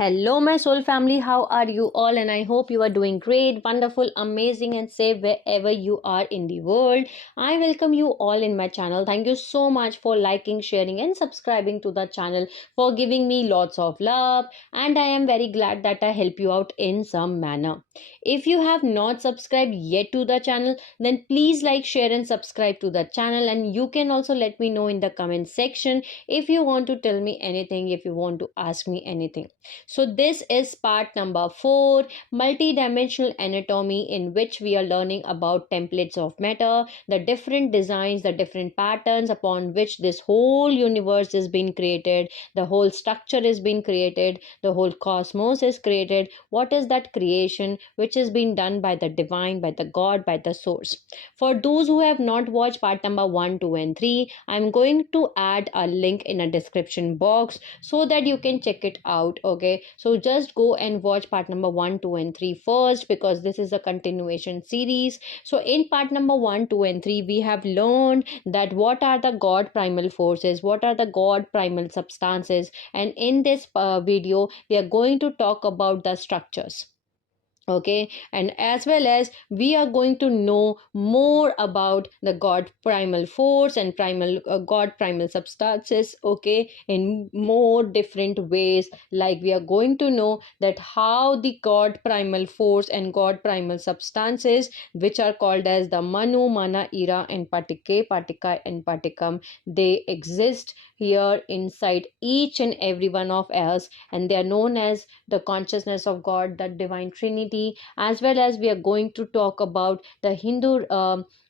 Hello, my soul family. How are you all? And I hope you are doing great, wonderful, amazing, and safe wherever you are in the world. I welcome you all in my channel. Thank you so much for liking, sharing, and subscribing to the channel, for giving me lots of love. And I am very glad that I help you out in some manner. If you have not subscribed yet to the channel, then please like, share, and subscribe to the channel. And you can also let me know in the comment section if you want to tell me anything, if you want to ask me anything. So, this is part number 4, multidimensional anatomy, in which we are learning about templates of matter, the different designs, the different patterns upon which this whole universe is being created, the whole structure is being created, the whole cosmos is created. What is that creation which is being done by the divine, by the God, by the source? For those who have not watched part number 1, 2, and 3, I'm going to add a link in a description box so that you can check it out. Okay, so just go and watch part number 1, 2, and 3 first, because this is a continuation series. So in part number 1, 2, and 3, we have learned that what are the God primal forces, what are the God primal substances, and in this video we are going to talk about the structures. Okay, and as well as we are going to know more about the God primal force and primal God primal substances, okay, in more different ways. Like we are going to know that how the God primal force and God primal substances, which are called as the Manu, Mana, Ira, and Patike, Patika, and Patikam, they exist here inside each and every one of us, and they are known as the consciousness of God, the divine trinity. As well as we are going to talk about the Hindu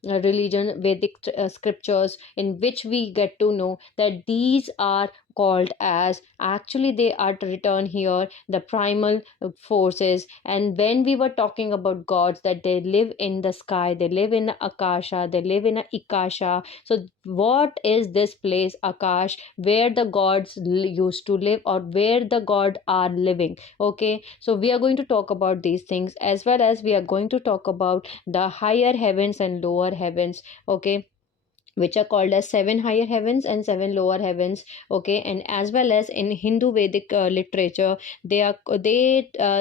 religion, Vedic scriptures, in which we get to know that these are called as, actually they are written here, the primal forces. And when we were talking about gods, that they live in the sky, they live in the akasha, they live in a ikasha. So what is this place akash, where the gods used to live, or where the god are living? Okay, so we are going to talk about these things, as well as we are going to talk about the higher heavens and lower heavens. Okay, which are called as 7 higher heavens and 7 lower heavens. Okay, and as well as in Hindu Vedic literature, they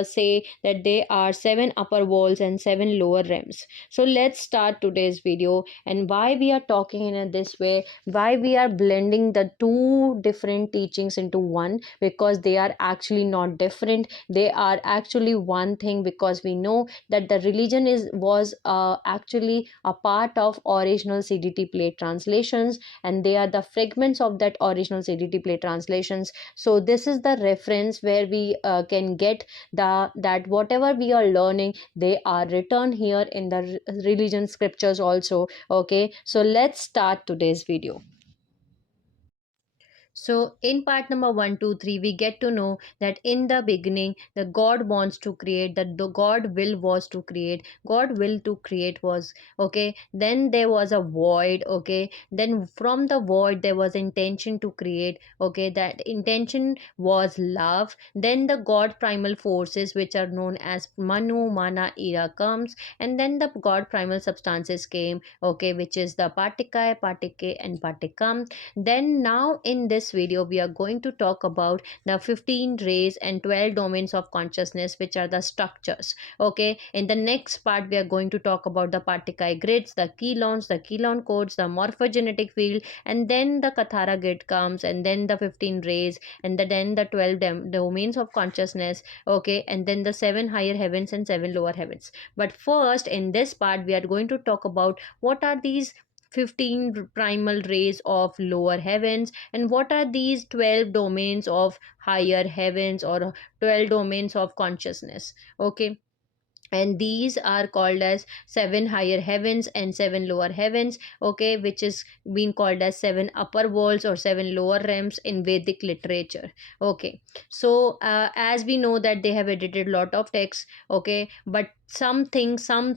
say that they are 7 upper worlds and 7 lower realms. So let's start today's video, and why we are talking in this way, why we are blending the two different teachings into one, because they are actually not different, they are actually one thing. Because we know that the religion was actually a part of original CDT plate translations, and they are the fragments of that original CDT plate translations. So this is the reference where we can get that whatever we are learning, they are written here in the religion scriptures also. Okay, so let's start today's video. So, in part number 1, 2, 3, we get to know that in the beginning, the God wants to create, that the God will was to create, God will to create was, okay. Then there was a void, okay. Then from the void, there was intention to create, okay. That intention was love. Then the God primal forces, which are known as Manu, Mana, Ira comes, and then the God primal substances came, okay, which is the Patikai, Patike, and Patikam. Then now in this video we are going to talk about the 15 rays and 12 domains of consciousness, which are the structures. Okay, in the next part we are going to talk about the Patikai grids, the kelons, the kelon codes, the morphogenetic field, and then the Kathara grid comes, and then the 15 rays, and then the 12 domains of consciousness. Okay, and then the 7 higher heavens and 7 lower heavens. But first, in this part we are going to talk about what are these 15 primal rays of lower heavens, and what are these 12 domains of higher heavens, or 12 domains of consciousness. Okay, and these are called as 7 higher heavens and 7 lower heavens. Okay, which is being called as 7 upper worlds or 7 lower realms in Vedic literature. Okay, so as we know that they have edited lot of texts, okay, but some things were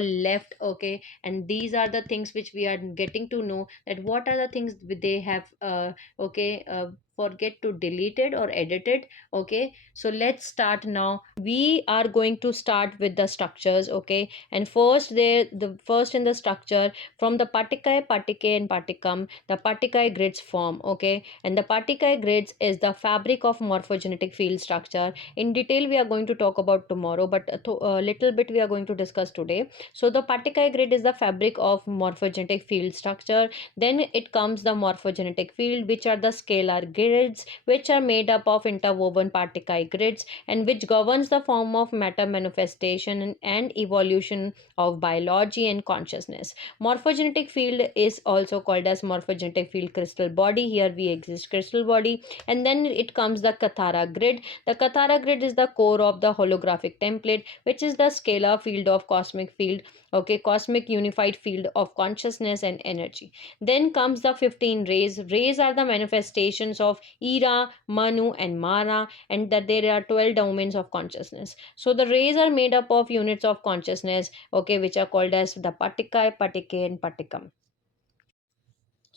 left. Okay, and these are the things which we are getting to know, that what are the things they have okay forget to delete it or edit it. Okay, so let's start now. We are going to start with the structures. Okay, and first, the first in the structure, from the Paticae, Paticae and Paticum, the Paticae grids form. Okay, and the Paticae grids is the fabric of morphogenetic field structure. In detail we are going to talk about tomorrow, but a little bit we are going to discuss today. So the Paticae grid is the fabric of morphogenetic field structure. Then it comes the morphogenetic field, which are the scalar grids, which are made up of interwoven Paticae grids, and which governs the form of matter manifestation and evolution of biology and consciousness. Morphogenetic field is also called as morphogenetic field crystal body. Here we exist crystal body. And then it comes the Kathara grid. The Kathara grid is the core of the holographic template, which is the scalar field of cosmic field. Okay, cosmic unified field of consciousness and energy. Then comes the 15 rays. Rays are the manifestations of Ira, Manu and Mara, and that there are 12 domains of consciousness. So the rays are made up of units of consciousness, okay, which are called as the Paticae, Paticae and Paticum.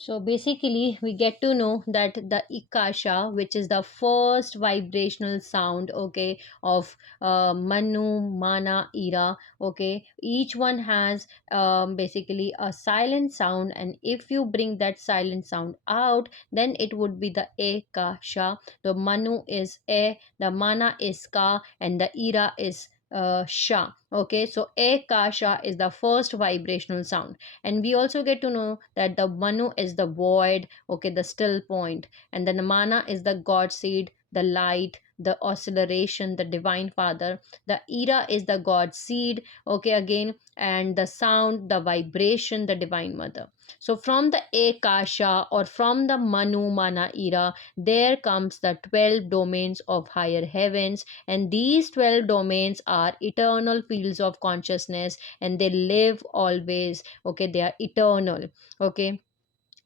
So basically, we get to know that the Ikasha, which is the first vibrational sound, okay, of Manu, Mana, Ira, okay, each one has basically a silent sound, and if you bring that silent sound out, then it would be the Ekasha. The Manu is E, the Mana is Ka, and the Ira is Sha. Okay, so Ekasha is the first vibrational sound. And we also get to know that the Manu is the void, okay, the still point, and then the Mana is the God seed, the light, the acceleration, the divine father. The Ira is the God seed, okay, again, and the sound, the vibration, the divine mother. So from the Ekasha, or from the Manu Mana Ira, there comes the 12 domains of higher heavens, and these 12 domains are eternal fields of consciousness, and they live always. Okay, they are eternal. Okay,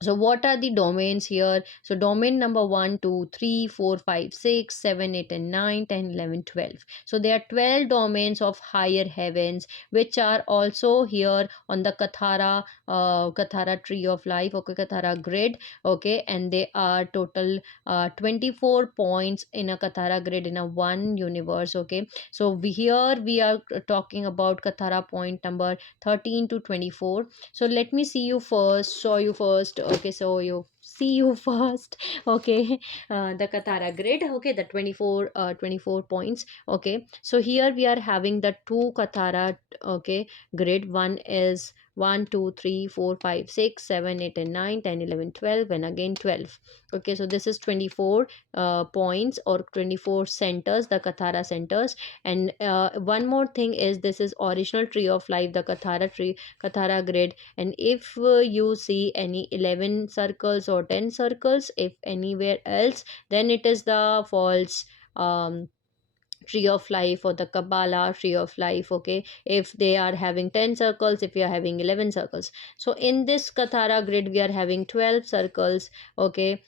so what are the domains here? So domain number 1, 2, 3, 4, 5, 6, 7, 8 and 9, 10, 11, 12. So there are 12 domains of higher heavens, which are also here on the Kathara tree of life, okay, Kathara grid. Okay, and they are total 24 points in a Kathara grid in a one universe. Okay, so here we are talking about Kathara point number 13 to 24. So let me see you first, show you first. Okay, so you see you first. Okay, the Katara grid. Okay, the 24 points. Okay, so here we are having the two Katara, okay, grid. One is 1, 2, 3, 4, 5, 6, 7, 8 and 9, 10, 11, 12, and again 12. Okay, so this is 24 points, or 24 centers, the Kathara centers. And one more thing is, this is original tree of life, the Kathara tree, Kathara grid. And if you see any 11 circles or 10 circles, if anywhere else, then it is the false tree of life, or the Kabbalah tree of life. Okay, if they are having 10 circles, if you are having 11 circles. So in this Kathara grid we are having 12 circles, okay,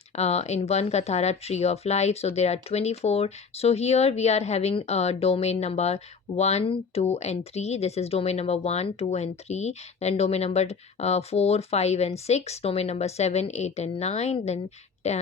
in one Kathara tree of life. So there are 24. So here we are having domain number 1, 2 and 3. This is domain number 1, 2 and 3. Then domain number 4, 5 and 6. Domain number 7, 8 and 9. Then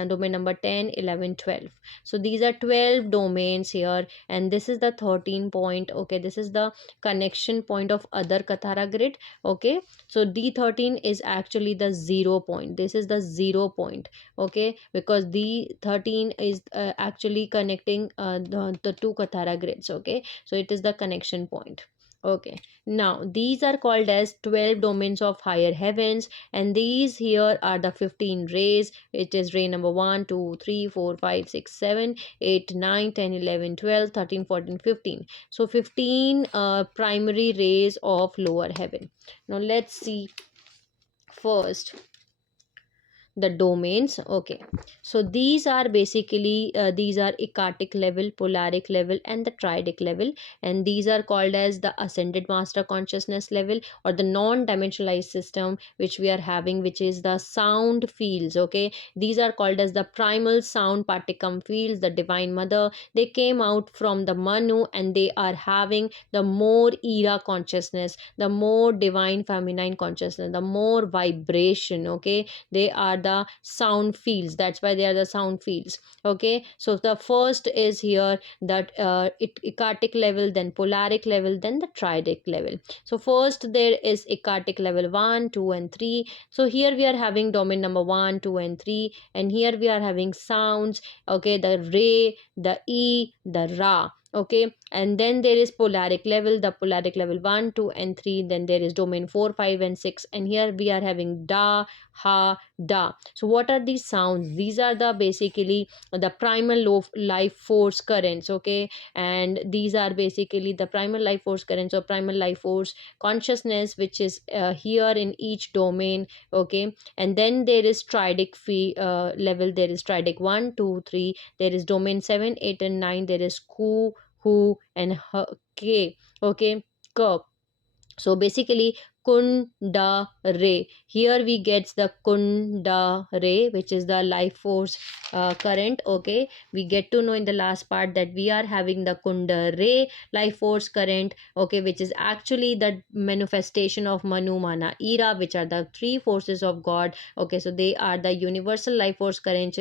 domain number 10, 11, 12. So these are 12 domains here, and this is the 13 point. Okay, this is the connection point of other Kathara grid. Okay, so D13 is actually the 0 point. This is the 0 point. Okay, because D13 is actually connecting the two Kathara grids. Okay, so it is the connection point. Okay, now these are called as 12 domains of higher heavens, and these here are the 15 rays. It is ray number 1, 2, 3, 4, 5, 6, 7, 8, 9, 10, 11, 12, 13, 14, 15. So 15 primary rays of lower heaven. Now let's see first the domains. Okay, so these are basically these are ecstatic level, polaric level and the triadic level, and these are called as the ascended master consciousness level, or the non-dimensionalized system which we are having, which is the sound fields. Okay, these are called as the primal sound particum fields, the divine mother. They came out from the Manu, and they are having the more Ira consciousness, the more divine feminine consciousness, the more vibration. Okay, they are the sound fields. That's why they are the sound fields. Okay, so the first is here that ecartic level, then polaric level, then the triadic level. So first there is ecartic level 1, 2 and 3. So here we are having domain number 1, 2 and 3, and here we are having sounds. Okay, the re, the e, the ra. Okay, and then there is polaric level, the polaric level 1, 2 and 3. Then there is domain 4, 5 and 6, and here we are having da, ha, da. So what are these sounds? These are the basically the primal life force currents. Okay, and these are basically the primal life force currents or primal life force consciousness, which is here in each domain. Okay, and then there is triadic level. There is triadic 1, 2, 3. There is domain 7, 8 and 9. There is ku, hu and k. Okay, k. So basically kunda ray, here we get the kunda ray, which is the life force current. Okay, we get to know in the last part that we are having the kunda ray life force current. Okay, which is actually the manifestation of manu, mana, ira, which are the three forces of God. Okay, so they are the universal life force current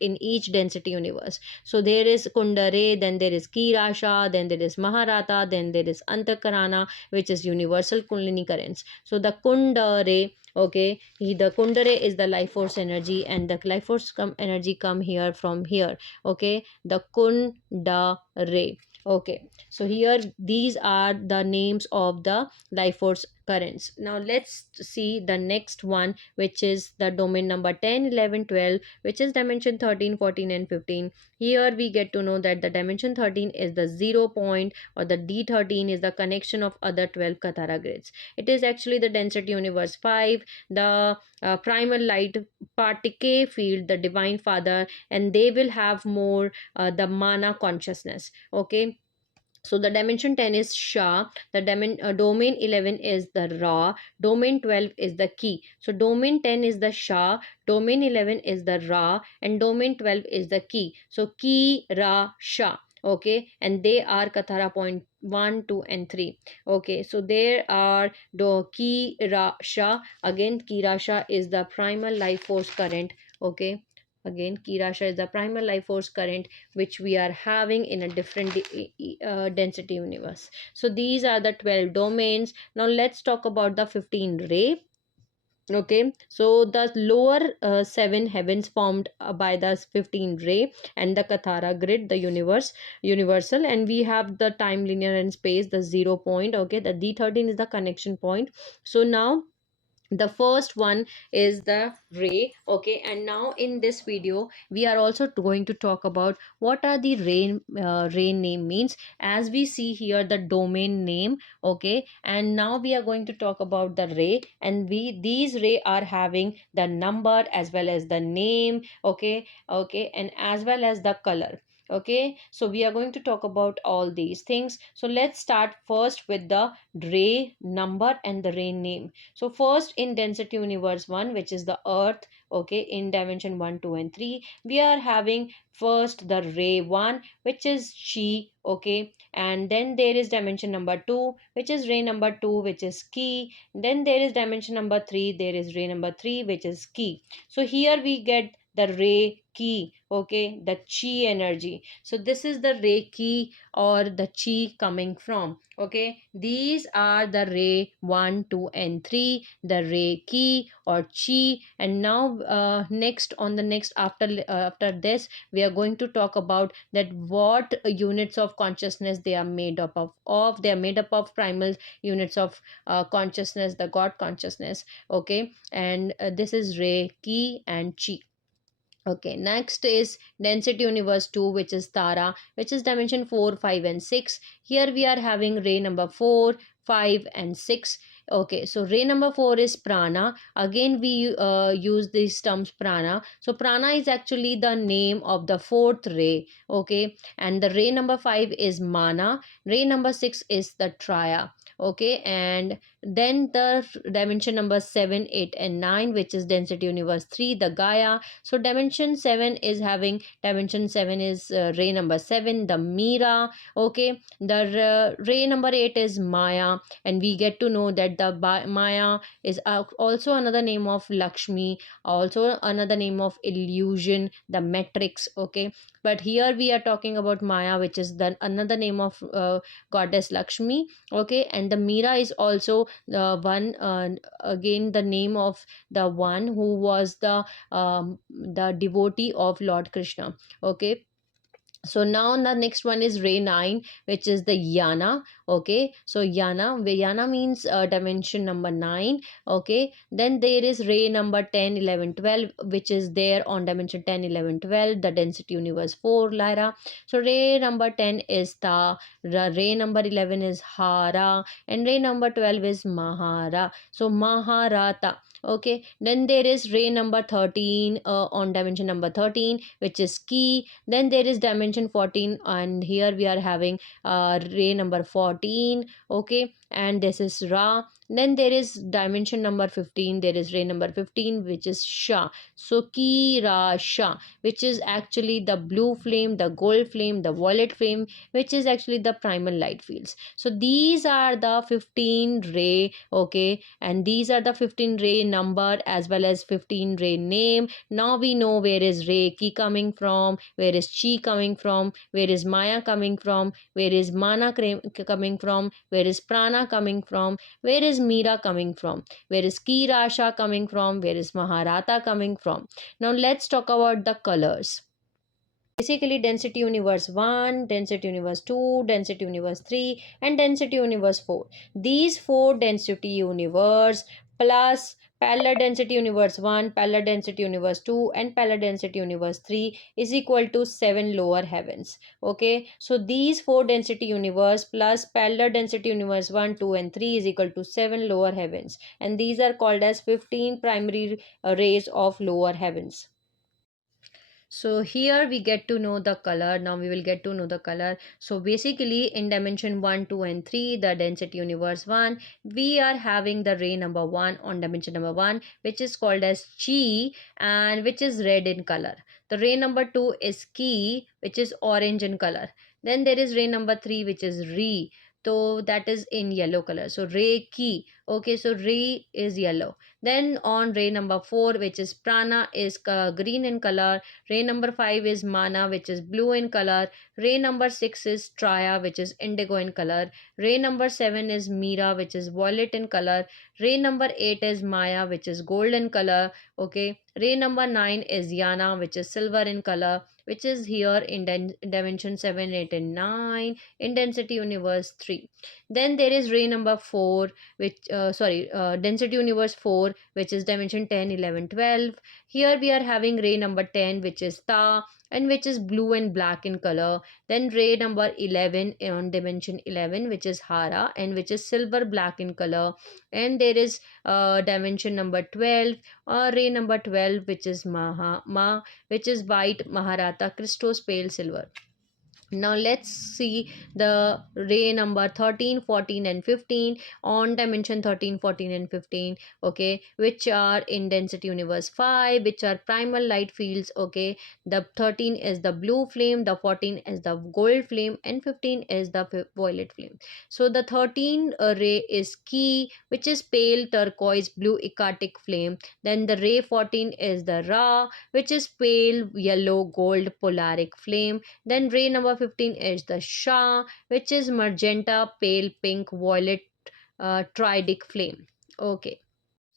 in each density universe. So there is kunda ray, then there is kirasha, then there is maharata, then there is antakarana, which is universal kundalini currents. So the kundare, okay, the kundare is the life force energy, and the life force energy come here from here. Okay, the kundare. Okay, so here these are the names of the life force currents. Now let's see the next one, which is the domain number 10, 11, 12, which is dimension 13, 14 and 15. Here we get to know that the dimension 13 is the 0 point, or the D13 is the connection of other 12 Kathara grids. It is actually the density universe 5, the primal light particle field, the divine father, and they will have more the mana consciousness. Okay, so the dimension 10 is Sha, the domain 11 is the Ra, domain 12 is the Ki. So domain 10 is the Sha, domain 11 is the Ra, and domain 12 is the Ki. So Ki, Ra, Sha. Okay, and they are Kathara point 1, 2 and 3. Okay, so there are do Ki, Ra, Sha. Again, Ki, Ra, Sha is the primal life force current. Okay, again Kirasha is the primal life force current which we are having in a different density universe. So these are the 12 domains. Now let's talk about the 15 ray. Okay, so the lower 7 heavens formed by the 15 ray and the Kathara grid, the universal, and we have the time, linear and space, the 0 point. Okay, the D13 is the connection point. So now the first one is the ray. Okay, and now in this video we are also going to talk about what are the ray name means, as we see here the domain name. Okay, and now we are going to talk about the ray, and these ray are having the number as well as the name. Okay, okay, and as well as the color. Okay, so we are going to talk about all these things. So let's start first with the ray number and the ray name. So first in density universe 1, which is the earth. Okay, in dimension 1, 2 and 3 we are having first the ray 1, which is chi. Okay, and then there is dimension number 2, which is ray number 2, which is ki. Then there is dimension number 3, there is ray number 3, which is ki. So here we get the ray ki. Okay, the chi energy. So this is the ray ki or the chi coming from. Okay, these are the ray 1, 2 and 3, the ray ki or chi. And now next on the next after this we are going to talk about that what units of consciousness they are made up of they are made up of primal units of consciousness, the God consciousness. Okay, and this is ray ki and chi. Okay, next is density universe 2, which is Tara, which is dimension 4, 5 and 6. Here we are having ray number 4, 5 and 6. Okay, so ray number 4 is prana. Again we use these terms prana. So prana is actually the name of the fourth ray. Okay, and the ray number 5 is mana. Ray number 6 is the triya. Okay, and Then the dimension number 7, 8, and 9, which is density universe 3, the Gaia. So dimension 7 is having, dimension 7 is ray number 7, the Mira. Okay, the ray number 8 is Maya, and we get to know that the Maya is also another name of Lakshmi, also another name of illusion, the matrix. Okay, but here we are talking about Maya, which is the another name of goddess Lakshmi. Okay, and the Mira is also the one, again the name of the one who was the devotee of Lord Krishna. Okay, so now the next one is ray 9, which is the Yana. Okay, so Yana means dimension number 9. Okay, then there is ray number 10, 11, 12, which is there on dimension 10, 11, 12, the density universe 4, Lyra. So ray number 10 is Ta, ray number 11 is Hara, and ray number 12 is Mahara, so Maharata. Okay, then there is ray number 13 on dimension number 13, which is Ki. Then there is dimension 14, and here we are having ray number 14. Okay, and this is Ra. Then there is dimension number 15, there is ray number 15, which is Sha. So Ki Ra Sha, which is actually the blue flame, the gold flame, the violet flame, which is actually the primal light fields. So these are the 15 ray. Okay, and these are the 15 ray number as well as 15 ray name. Now we know where is Reiki coming from, where is Chi coming from, where is Maya coming from, where is Mana coming from, where is Prana coming from, where is Mira coming from, where is Ki Rasha coming from, where is Maharata coming from. Now let's talk about the colors. Basically, density universe 1, density universe 2, density universe 3, and density universe 4. These four density universe plus parallel density universe 1, parallel density universe 2, and parallel density universe 3 is equal to 7 lower heavens. Okay, so these four density universe plus parallel density universe 1, 2, and 3 is equal to 7 lower heavens, and these are called as 15 primary rays of lower heavens. So here we get to know the color. Now we will get to know the color. So basically in dimension 1, 2, and 3, the density universe 1, we are having the ray number 1 on dimension number 1, which is called as Chi, and which is red in color. The ray number 2 is Ki, which is orange in color. Then there is ray number 3, which is Re. So that is in yellow color. So ray Ki. Okay, so ray is yellow. Then on ray number 4, which is Prana, is green in color. Ray number 5 is Mana, which is blue in color. Ray number 6 is Traya, which is indigo in color. Ray number 7 is Mira, which is violet in color. Ray number 8 is Maya, which is gold in color. Okay. Ray number 9 is Yana, which is silver in color, which is here in dimension 7, 8, and 9 in density universe 3. Then there is ray number 4, which density universe 4, which is dimension 10, 11, 12. Here we are having ray number 10, which is Ta, and which is blue and black in color. Then ray number 11 on dimension 11, which is Hara, and which is silver black in color. And there is dimension number 12, or ray number 12, which is which is white Maharata Christos pale silver. Now let's see the ray number 13, 14, and 15 on dimension 13, 14, and 15. Okay, which are in density universe 5, which are primal light fields. Okay, the 13 is the blue flame, the 14 is the gold flame, and 15 is the violet flame. So the 13 ray is Ki, which is pale turquoise blue ecstatic flame. Then the ray 14 is the Ra, which is pale yellow gold polaric flame. Then ray number 15 is the Sha, which is magenta pale pink violet triadic flame. Okay.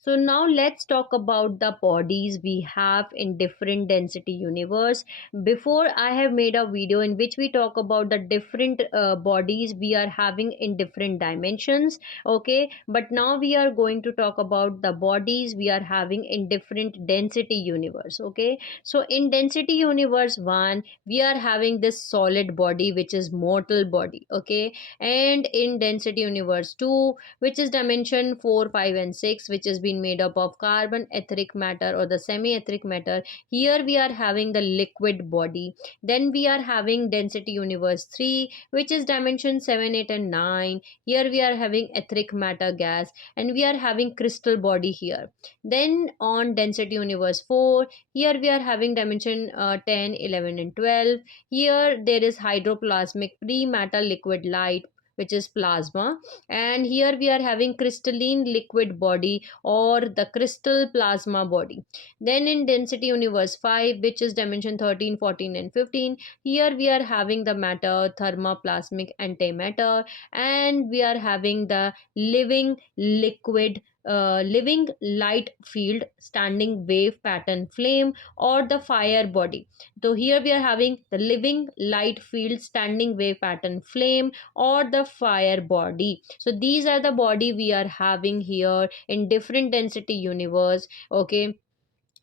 So now let's talk about the bodies we have in different density universe. Before, I have made a video in which we talk about the different bodies we are having in different dimensions. Okay, but now we are going to talk about the bodies we are having in different density universe. Okay, so in density universe 1, we are having this solid body, which is mortal body. Okay, and in density universe 2, which is dimension 4, 5, and 6, which is being been made up of carbon, etheric matter, or the semi etheric matter. Here we are having the liquid body. Then we are having density universe 3, which is dimension 7, 8, and 9. Here we are having etheric matter gas, and we are having crystal body here. Then on density universe 4, here we are having dimension 10, 11, and 12. Here there is hydroplasmic pre-matter liquid light, which is plasma. And here we are having crystalline liquid body, or the crystal plasma body. Then in density universe 5, which is dimension 13, 14, and 15, here we are having the matter thermoplasmic antimatter, and we are having the living liquid living light field standing wave pattern flame, or the fire body. So here we are having the living light field standing wave pattern flame, or the fire body. So these are the body we are having here in different density universe. Okay,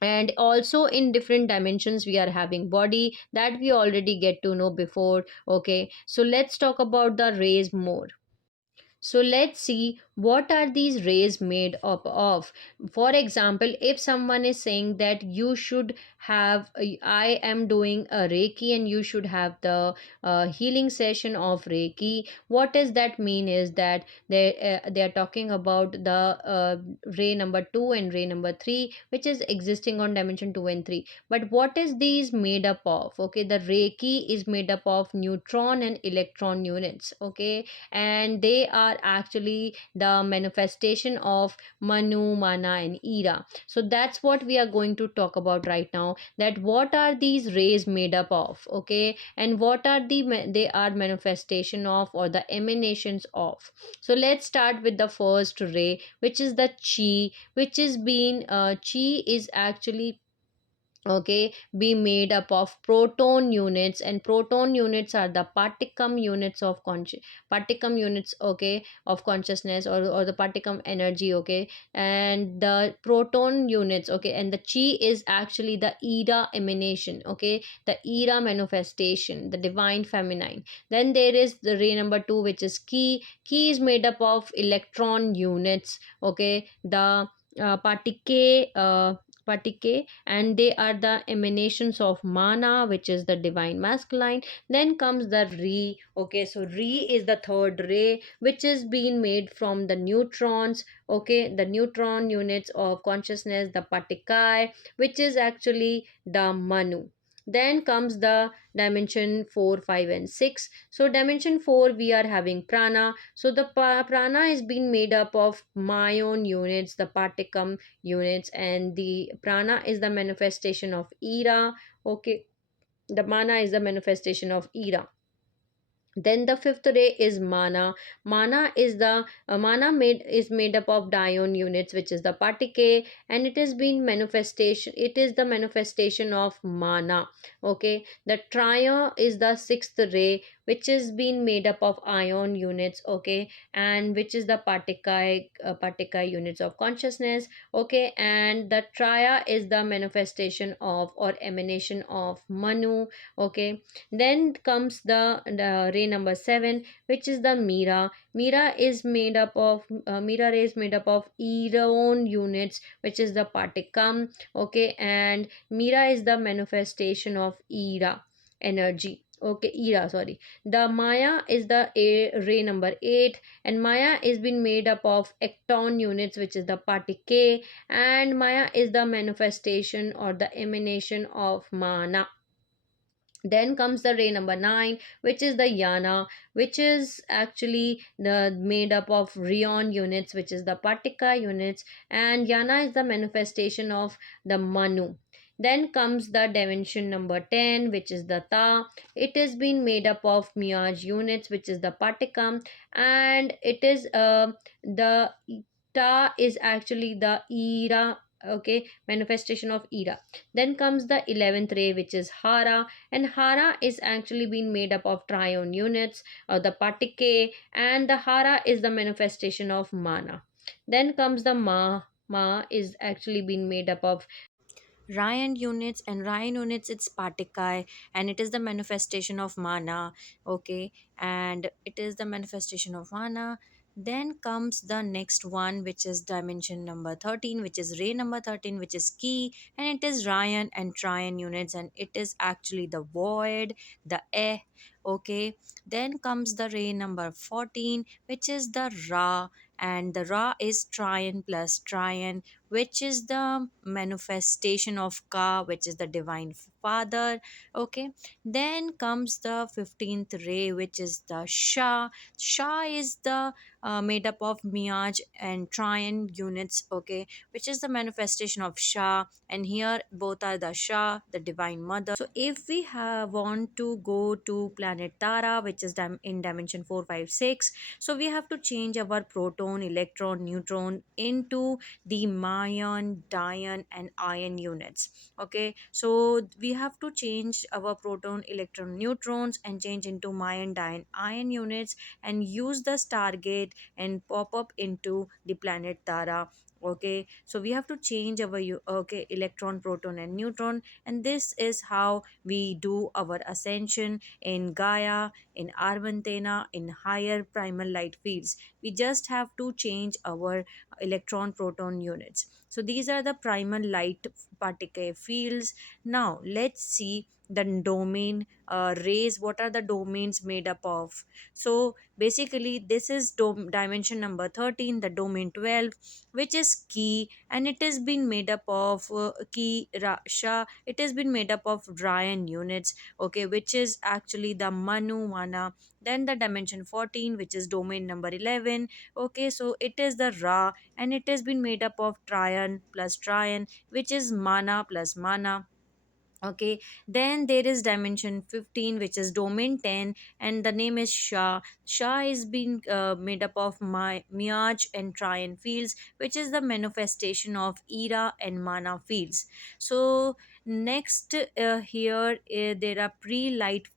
and also in different dimensions we are having body, that we already get to know before. Okay, so let's talk about the rays more. So let's see what are these rays made up of. For example, if someone is saying that you should have, I am doing a Reiki and you should have the healing session of Reiki. What does that mean is that they are talking about the ray number 2 and ray number 3, which is existing on dimension 2 and 3. But what is these made up of? Okay, the Reiki is made up of neutron and electron units. Okay, and they are actually the manifestation of Manu, Mana, and Ira. So that's what we are going to talk about right now, that what are these rays made up of. Okay, and what are they are manifestation of, or the emanations of. So let's start with the first ray, which is the chi, which is being chi is actually, okay, be made up of proton units, and proton units are the particum units of particum units, okay, of consciousness, or the particum energy. Okay, and the proton units, okay, and the chi is actually the ira emanation. Okay, the ira manifestation, the divine feminine. Then there is the ray number 2, which is ki is made up of electron units. Okay, the partike, and they are the emanations of mana, which is the divine masculine. Then comes the re. Okay, so re is the third ray, which is being made from the neutrons. Okay, the neutron units of consciousness, the partikai, which is actually the manu. Then comes the dimension 4, 5, and 6. So dimension 4 we are having prana. So the prana is being made up of myon units, the particum units, and the prana is the manifestation of ira. Okay, the mana is the manifestation of ira. Then the fifth ray is mana. Mana is the mana made up of dione units, which is the partike, and it is been manifestation, it is the manifestation of mana. Okay, the tria is the sixth ray, which is being made up of ion units. Okay, and which is the partikai units of consciousness. Okay, and the tria is the manifestation of, or emanation of, manu. Okay, then comes the ray number 7, which is the mira. Mira ray is made up of iron units, which is the particum. Okay, and mira is the manifestation of ira energy. Okay, ira, sorry. The maya is the ray number 8, and maya is been made up of ecton units, which is the partike, and maya is the manifestation or the emanation of mana. Then comes the ray number 9, which is the yana, which is actually the made up of rheon units, which is the partika units, and yana is the manifestation of the manu. Then comes the dimension number 10, which is the ta. It is being made up of miaj units, which is the particum, and it is the ta is actually the ira. Okay, manifestation of ira. Then comes the 11th ray, which is hara, and hara is actually being made up of trione units, the partike, and the hara is the manifestation of mana. Then comes the ma is actually being made up of Ryan units, and Ryan units it's partikai, and it is the manifestation of mana. Okay, and it is the manifestation of mana. Then comes the next one, which is dimension number 13, which is ray number 13, which is key, and it is Ryan and Tryon units, and it is actually the void, the eh. Okay, then comes the ray number 14, which is the Ra, and the Ra is Tryon plus Tryon, which is the manifestation of Ka, which is the divine father. Okay, then comes the 15th ray, which is the Sha. Sha is the made up of Miaj and Tryon units, okay, which is the manifestation of Sha, and here both are the Sha, the divine mother. So if we want to go to planet Tara, which is in dimension 456, so we have to change our proton, electron, neutron into the Mayan, Dian, and ion units. Okay, so we have to change our proton, electron, neutrons and change into Mayan, Dian, ion units, and use the Stargate and pop up into the planet Tara. Okay, so we have to change our okay, electron, proton, and neutron, and this is how we do our ascension in Gaia, in Arvantena, in higher primal light fields. We just have to change our electron, proton units. So these are the primal light particle fields. Now let's see the domain rays. What are the domains made up of? So basically this is dimension number 13, the domain 12, which is key, and it has been made up of key Rasha. It has been made up of Ryan units, okay, which is actually the Manu Mana. Then the dimension 14, which is domain number 11, okay, so it is the Ra, and it has been made up of Tryon plus Tryon, which is Mana plus Mana. Okay, then there is dimension 15, which is domain 10, and the name is Shah. Shah is being made up of my Miaj and Tryon fields, which is the manifestation of Era and Mana fields. So next here there are pre-light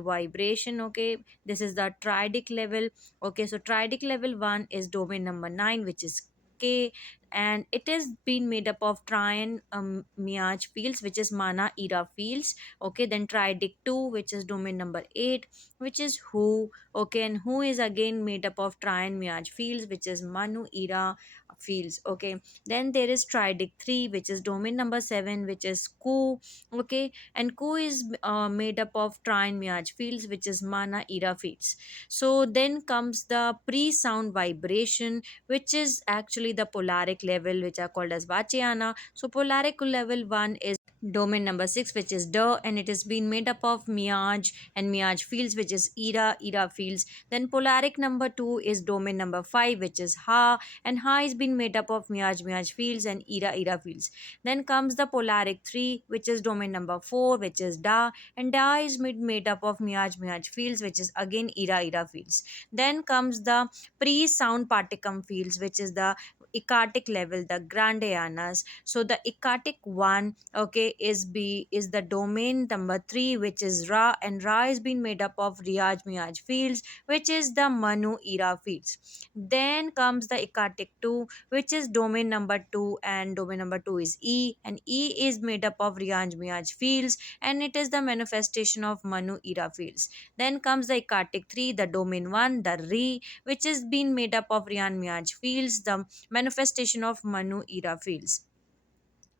vibration. Okay, this is the triadic level. Okay, so triadic level 1 is domain number 9, which is K, and it is been made up of Tryon Miaj fields, which is Mana Era fields. Okay, then triadic 2, which is domain number 8, which is Who. Okay, and Who is again made up of Tryon Miaj fields, which is Manu Era fields. Okay, then there is triadic 3, which is domain number 7, which is Ku. Okay, and Ku is made up of Trine Miaj fields, which is Mana Era fields. So then comes the pre-sound vibration, which is actually the polaric level, which are called as Vachayana. So polaric level 1 is domain number 6, which is Da, and it has been made up of Miaj and Miaj fields, which is Era fields. Then polaric number 2 is domain number 5, which is Ha, and Ha is been made up of Miaj fields and Era fields. Then comes the polaric 3, which is domain number 4, which is Da, and Da is made up of Miaj fields, which is again Era fields. Then comes the pre-sound particum fields, which is the Ecstatic level, the Grandianas. So the Ecstatic 1, okay, is the domain number 3, which is Ra, and Ra is being made up of Riyaj Miaj fields, which is the Manu Era fields. Then comes the Ecstatic 2, which is domain number 2, and domain number 2 is E, and E is made up of Riyaj Miaj fields, and it is the manifestation of Manu Era fields. Then comes the Ecstatic 3, the domain 1, the Re, which is being made up of Riyan Miaj fields, the manifestation of Manu Era fields.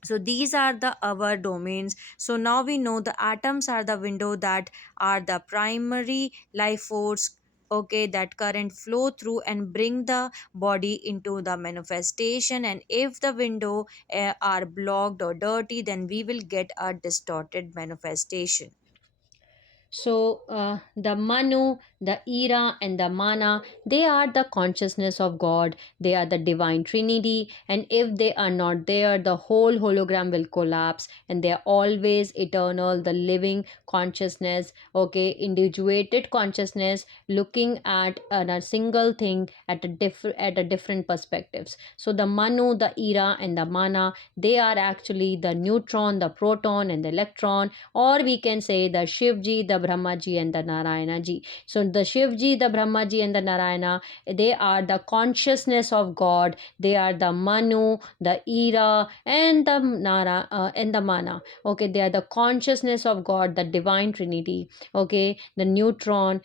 So these are the our domains. So now we know the atoms are the window that are the primary life force, okay, that current flow through and bring the body into the manifestation, and if the window are blocked or dirty, then we will get a distorted manifestation. So, the Manu, the Era, and the Mana, they are the consciousness of God. They are the divine trinity. And if they are not there, the whole hologram will collapse. And they are always eternal, the living consciousness, okay, individuated consciousness, looking at a single thing at a different perspectives. So, the Manu, the Era, and the Mana, they are actually the neutron, the proton, and the electron, or we can say the Shivji, the Brahma ji, and the Narayana ji. So the Shiv ji, the Brahma ji, and the Narayana, they are the consciousness of God. They are the Manu, the Ira, and the and the Mana. Okay, they are the consciousness of God, the divine Trinity. Okay, the neutron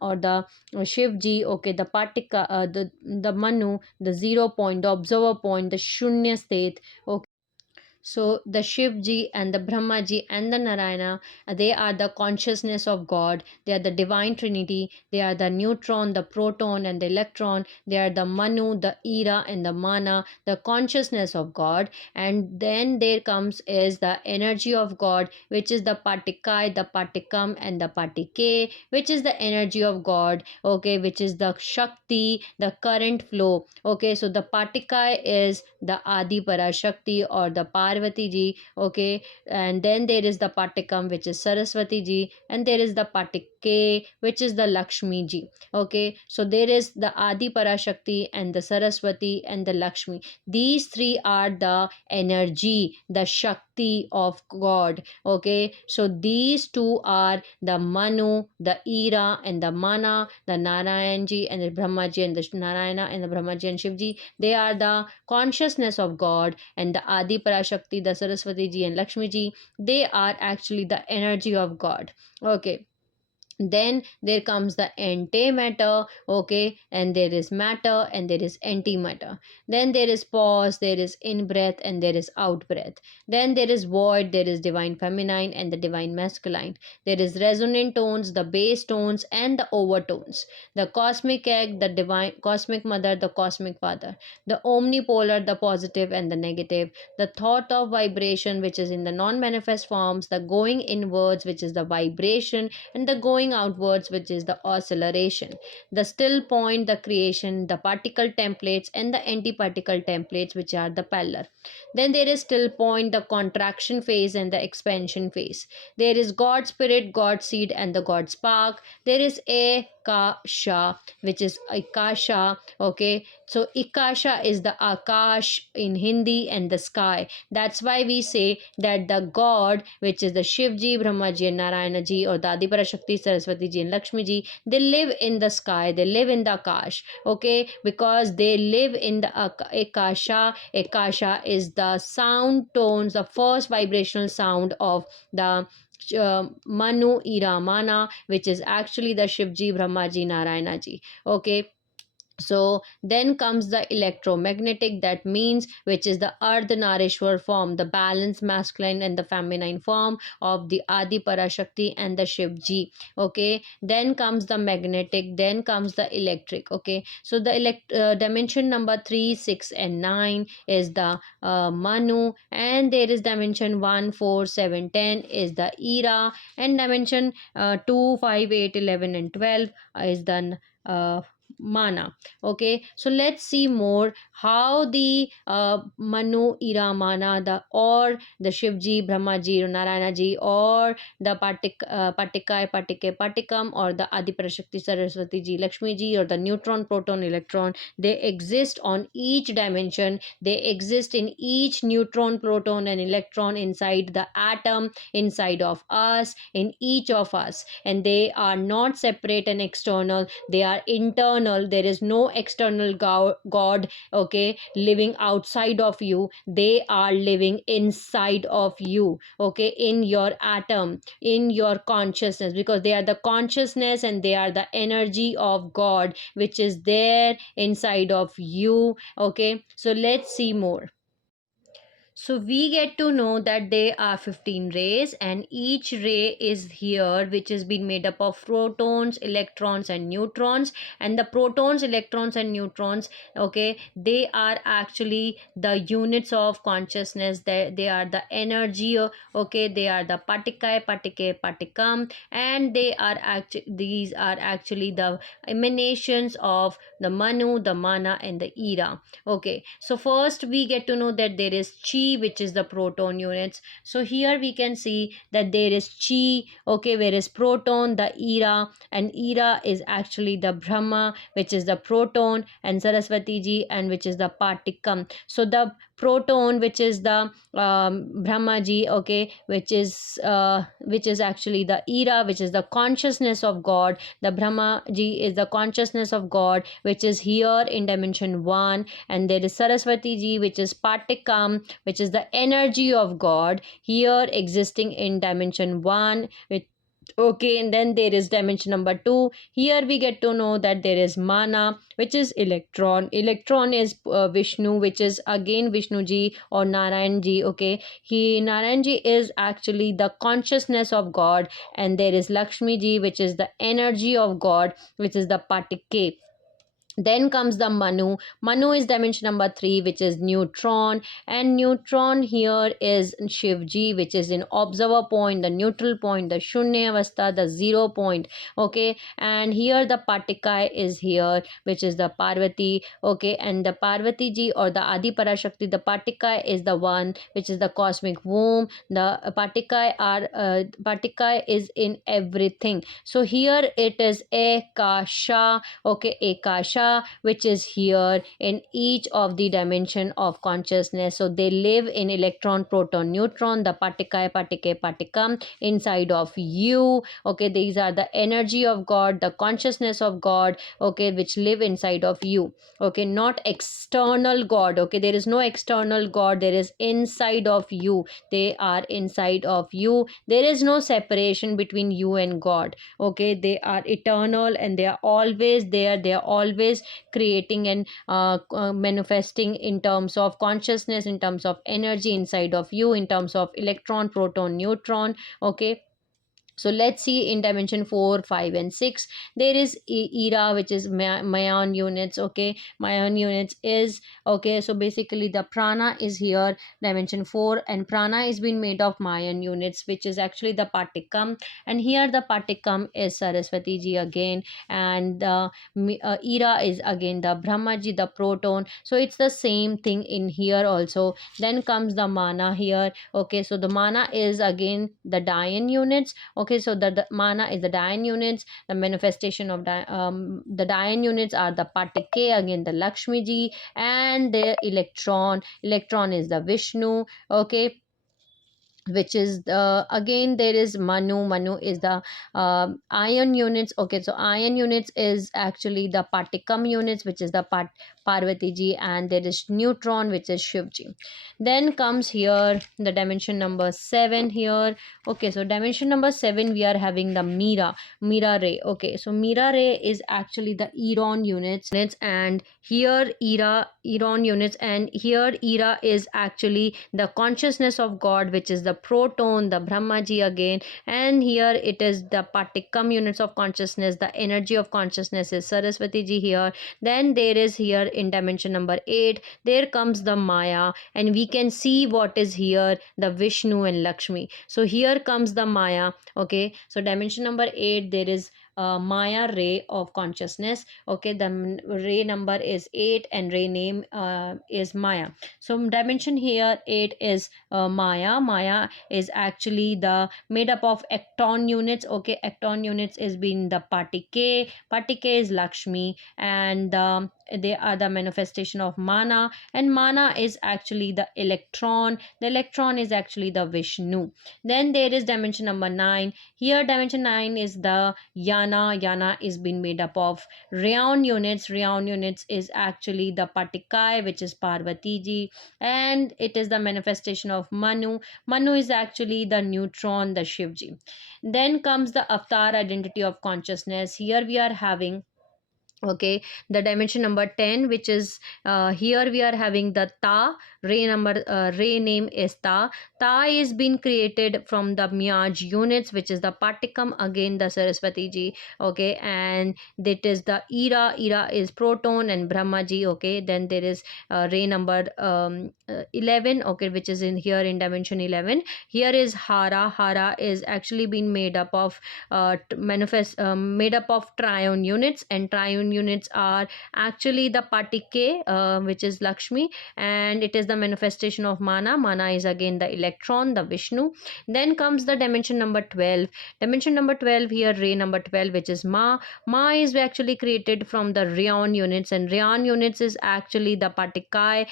or the Shiv ji. Okay, the partika, the Manu, the 0 point, the observer point, the Shunya state. Okay, so the Shivji and the Brahmaji and the Narayana, they are the consciousness of God. They are the divine trinity. They are the neutron, the proton, and the electron. They are the Manu, the Ira, and the Mana, the consciousness of God. And then there comes is the energy of God, which is the Patikai, the Patikam, and the Patike, which is the energy of God. Okay, which is the Shakti, the current flow. Okay, so the Patikai is the Adi Parashakti or the Parvati ji. Okay, and then there is the Patikam, which is Saraswati ji, and there is the Patike, which is the Lakshmi ji. Okay, so there is the Adi Parashakti and the Saraswati and the Lakshmi. These three are the energy, the Shakti of God. Okay, so these two are the Manu, the Ira, and the Mana, the Narayanji and the Brahmaji, and the Narayana and the Brahmaji and Shivji. They are the consciousness of God, and the Adi Parashakti, the Saraswati ji, and Lakshmi ji, they are actually the energy of God. Okay, then there comes the antimatter. Okay, and there is matter and there is antimatter. Then there is pause, there is in breath, and there is out breath. Then there is void, there is divine feminine and the divine masculine. There is resonant tones, the bass tones, and the overtones. The cosmic egg, the divine cosmic mother, the cosmic father. The omnipolar, the positive and the negative. The thought of vibration, which is in the non-manifest forms. The going inwards, which is the vibration, and the going outwards, which is the acceleration. The still point, the creation, the particle templates, and the antiparticle templates, which are the parallel. Then there is still point, the contraction phase, and the expansion phase. There is God spirit, God seed, and the God spark. There is Akasha, which is Akasha. Okay, so Ikasha is the Akash in Hindi and the sky. That's why we say that the God, which is the Shivji, Brahmaji, and Narayanaji, or the Adiparashakti, Saraswati ji, and Lakshmi ji, they live in the sky, they live in the Akash. Okay, because they live in the Akasha. Akasha is the sound tones, the first vibrational sound of the Manu, Ira, Mana, which is actually the Shivji, Brahmaji, Narayanaji. Okay, so then comes the electromagnetic, that means which is the Ardhanarishwar form, the balanced masculine and the feminine form of the Adi Parashakti and the Shivji. Okay, then comes the magnetic, then comes the electric. Okay, so the dimension number 3, 6, and 9 is the Manu, and there is dimension 1, 4, 7, 10 is the Ira, and dimension 2, 5, 8, 11, and 12 is the Mana. Okay, so let's see more how the Manu, Ira, Mana, the or the Shivji, Brahmaji, Narayanaji, or the Patikai, Patike, Patikam, or the Adi Parashakti, Saraswati ji, Lakshmi ji, or the neutron, proton, electron. They exist on each dimension. They exist in each neutron, proton, and electron inside the atom, inside of us, in each of us, and they are not separate and external. They are internal. There is no external God, okay, living outside of you. They are living inside of you. Okay, in your atom, in your consciousness, because they are the consciousness and they are the energy of God, which is there inside of you. Okay, so let's see more. So we get to know that there are 15 rays, and each ray is here, which has been made up of protons, electrons, and neutrons. And the protons, electrons, and neutrons, okay, they are actually the units of consciousness. They are the energy, okay, they are the patikai, patike, patikam, and these are actually the emanations of the Manu, the Mana, and the Ira. Okay, so first we get to know that there is chi, which is the proton units. So here we can see that there is chi, okay, whereas proton, the Ira, and Ira is actually the Brahma, which is the proton, and Saraswati ji, and which is the Patikam. So the proton, which is the Brahmaji, okay, which is actually the era, which is the consciousness of God. The Brahmaji is the consciousness of God, which is here in dimension 1. And there is Saraswati ji, which is Patikam, which is the energy of God, here existing in dimension 1, which okay. And then there is dimension number 2. Here we get to know that there is mana, which is electron. Electron is Vishnu, which is again Vishnu ji or Narayan ji, okay. Narayan ji is actually the consciousness of God. And there is Lakshmi ji, which is the energy of God, which is the Patike. Then comes the Manu is dimension number 3, which is neutron. And neutron here is Shivji, which is in observer point, the neutral point, the Shunya Avastha, the 0 point, okay. And here the Patikai is here, which is the Parvati, okay. And the Parvati ji or the Adi Parashakti, the Patikai is the one which is the cosmic womb. The Patikai is in everything. So here it is Ekasha, okay, Ekasha, which is here in each of the dimension of consciousness. So they live in electron, proton, neutron, the Patikai, Patike, Patikam inside of you, okay. These are the energy of God, the consciousness of God, okay, which live inside of you, okay. Not external God, okay. There is no external God, there is inside of you. They are inside of you. There is no separation between you and God, okay. They are eternal and they are always there. They are always creating and manifesting in terms of consciousness, in terms of energy inside of you, in terms of electron, proton, neutron, okay. So let's see in dimension 4, 5 and 6. There is era, which is Mayan units, okay. Mayan units is, okay, so basically the prana is here dimension 4, and prana is being made of Mayan units, which is actually the Patikam. And here the Patikam is Saraswati ji again. And the era is again the Brahmaji, the proton. So it's the same thing in here also. Then comes the mana here, okay. So the mana is again the Dayan units, okay. So the mana is the Dayan units. The manifestation of the Dayan units are the Patike, again the Lakshmi ji. And the electron is the Vishnu, okay, which is the again there is Manu is the iron units, okay. So iron units is actually the Patikam units, which is the Parvati ji. And there is neutron, which is Shivji. Then comes here the dimension number 7 here, okay. So dimension number 7 we are having the Mira ray, okay. So Mira ray is actually the Eron units. And here Eron units, and here era is actually the consciousness of God, which is the proton, the Brahmaji again. And here it is the Patikam units of consciousness. The energy of consciousness is Saraswati ji here. Then there is here in dimension number 8, there comes the Maya, and we can see what is here, the Vishnu and Lakshmi. So here comes the Maya, okay. So dimension number 8, there is Maya ray of consciousness, okay. The ray number is 8 and ray name is Maya. So dimension here 8 is Maya is actually the made up of ecton units, okay. Ecton units is being the Patike is Lakshmi. And they are the manifestation of mana. And mana is actually the electron. The electron is actually the Vishnu. Then there is dimension number 9. Here dimension 9 is the Yana is being made up of Rayon units. Rayon units is actually the Patikai, which is Parvati ji. And it is the manifestation of Manu is actually the neutron, the Shivji. Then comes the avatar identity of consciousness. Here we are having, okay, the dimension number 10, which is here we are having the Ta ray name is Ta is being created from the Myaj units, which is the Patikam, again the Saraswati ji, okay. And that is the era is proton and Brahmaji, okay. Then there is ray number 11, okay, which is in here in dimension 11. Here is Hara is actually being made up of made up of trion units. And trion units are actually the Patike, which is Lakshmi. And it is the manifestation of Mana is again the electron, the Vishnu. Then comes the dimension number 12. Dimension number 12 here, ray number 12, which is Ma is actually created from the Rayon units. And Rayon units is actually the Patikai,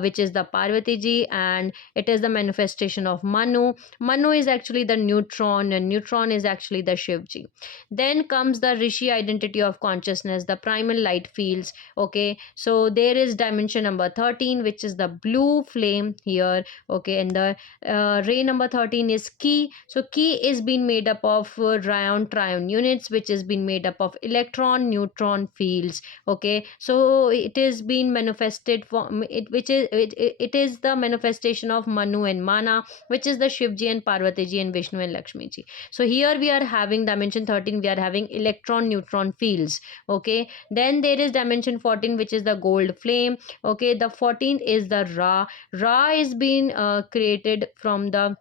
which is the Parvati ji, and it is the manifestation of Manu. Manu is actually the neutron, and neutron is actually the Shivji. Then comes the Rishi identity of consciousness, the primal light fields. Okay, so there is dimension number 13, which is the blue flame here. Okay, and the ray number 13 is key. So key is being made up of ryon trion units, which is being made up of electron neutron fields. Okay, so it is being manifested for it, which is it is the manifestation of Manu and Mana, which is the Shivji and Parvati ji and Vishnu and Lakshmi ji. So here we are having dimension 13, we are having electron neutron fields. Okay, then there is dimension 14, which is the gold flame. Okay, the 14th is the Ra is being created from the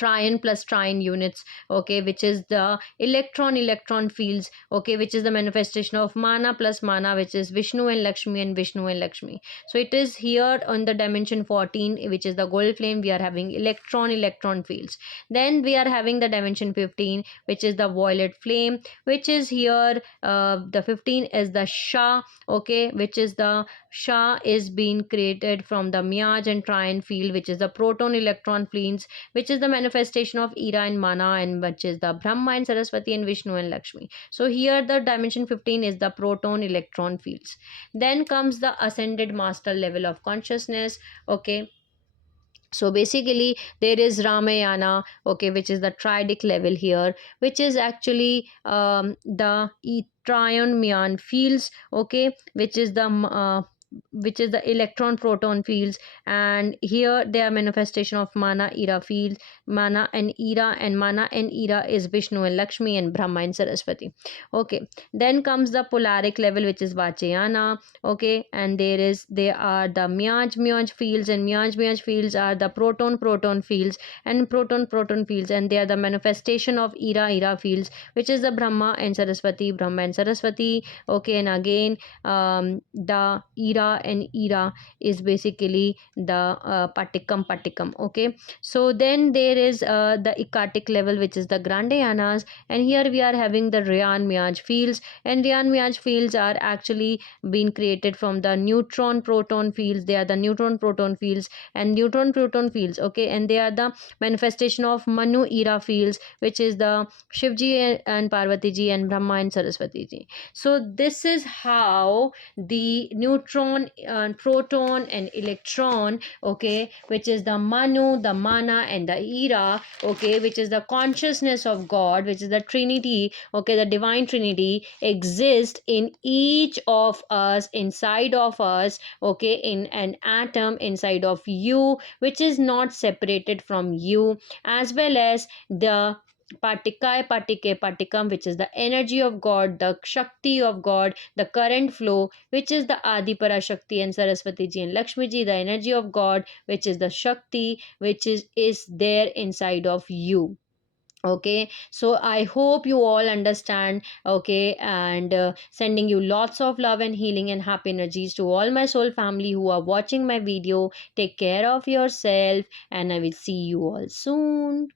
trion plus trion units. Okay, which is the electron fields. Okay, which is the manifestation of Mana plus Mana, which is Vishnu and Lakshmi and Vishnu and Lakshmi. So it is here on the dimension 14, which is the gold flame, we are having electron fields. Then we are having the dimension 15, which is the violet flame, which is here the 15 is the Sha. Okay, which is the Sha is being created from the Miaj and trion field, which is the proton electron fields, which is the manifestation of Ira and Mana, and which is the Brahma and Saraswati and Vishnu and Lakshmi. So here the dimension 15 is the proton electron fields. Then comes the ascended master level of consciousness. Okay, so basically there is Ramayana. Okay, which is the triadic level here, which is actually the trion Myan fields. Okay, which is the electron proton fields, and here they are manifestation of Mana Ira field. Mana and Ira, and Mana and Ira is Vishnu and Lakshmi and Brahma and Saraswati. Okay, then comes the polaric level, which is Vachayana. Okay, and there are the Myaj fields, and Myaj fields are the proton fields and proton fields, and they are the manifestation of Ira fields, which is the Brahma and Saraswati. Okay, and again the Ira and Ira is basically the Patikam. Okay, so then there is the Ekatic level, which is the Grandayanas, and here we are having the Ryan Myaj fields, and Ryan Myaj fields are actually being created from the neutron proton fields. They are the neutron proton fields and neutron proton fields. Okay, and they are the manifestation of Manu Ira fields, which is the Shivji and Parvati ji and Brahma and Saraswati ji. So this is how the neutron, proton and electron, okay, which is the Manu, the Mana and the Ira, okay, which is the consciousness of God, which is the Trinity, okay, the divine Trinity exists in each of us, inside of us, okay, in an atom inside of you, which is not separated from you, as well as the Patikam, which is the energy of God, the Shakti of God, the current flow, which is the Adipara Shakti and Saraswati ji and Lakshmi ji, the energy of God, which is the Shakti, which is there inside of you. Okay, so I hope you all understand. Okay, and sending you lots of love and healing and happy energies to all my soul family who are watching my video. Take care of yourself, and I will see you all soon.